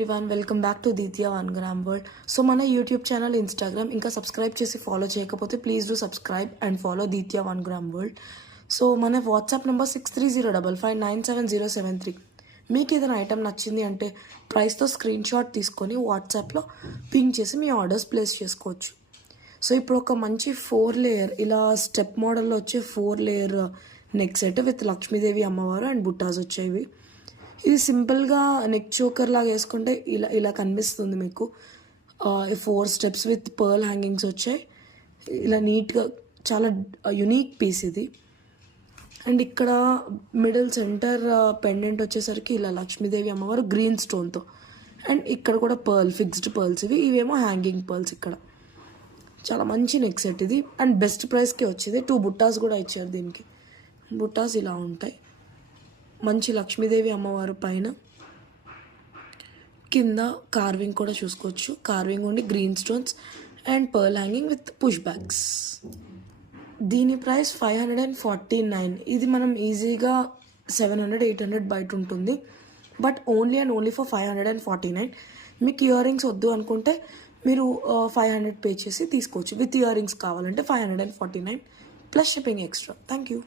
Everyone welcome back to దీత్య 1 gram world. So మన YouTube channel, Instagram ఇంకా subscribe చేసి ఫాలో చేయకపోతే please do subscribe and follow దీత్య 1 గ్రామ్ వరల్డ్. సో మన వాట్సాప్ నెంబర్ 6305597073. మీకు ఏదైనా ఐటమ్ నచ్చింది అంటే ప్రైస్తో స్క్రీన్ షాట్ తీసుకొని వాట్సాప్లో పింక్ చేసి మీ ఆర్డర్స్ ప్లేస్ చేసుకోవచ్చు. సో ఇప్పుడు ఒక మంచి 4 లేయర్ ఇలా స్టెప్ మోడల్లో వచ్చే 4 layer neck set with Lakshmidevi అమ్మవారు అండ్ బుట్టాస్ వచ్చేవి. ఇది సింపుల్గా నెక్ చోకర్ లాగా వేసుకుంటే ఇలా ఇలా కనిపిస్తుంది మీకు. 4 స్టెప్స్ విత్ పర్ల్ హ్యాంగింగ్స్ వచ్చాయి. ఇలా నీట్గా చాలా యునీక్ పీస్ ఇది. అండ్ ఇక్కడ మిడిల్ సెంటర్ పెండెంట్ వచ్చేసరికి ఇలా లక్ష్మీదేవి అమ్మవారు గ్రీన్ స్టోన్తో, అండ్ ఇక్కడ కూడా పర్ల్ ఫిక్స్డ్ పర్ల్స్ ఇవేమో హ్యాంగింగ్ పర్ల్స్. ఇక్కడ చాలా మంచి నెక్ సెట్ ఇది అండ్ బెస్ట్ ప్రైస్కే వచ్చింది. 2 బుట్టాస్ కూడా ఇచ్చారు దీనికి. బుట్టాస్ ఇలా ఉంటాయి. మంచి లక్ష్మీదేవి అమ్మవారు పైన కింద కార్వింగ్ కూడా చూసుకోవచ్చు. కార్వింగ్ ఉండి green stones and pearl hanging with push bags. దీని ప్రైస్ 549. ఇది మనం ఈజీగా 700-800 బయట ఉంటుంది, but only and only for 549. మీకు ఇయర్ రింగ్స్ వద్దు అనుకుంటే మీరు 500 పే చేసి తీసుకోవచ్చు. విత్ ఇయర్ రింగ్స్ కావాలంటే 549 plus shipping extra. Thank you.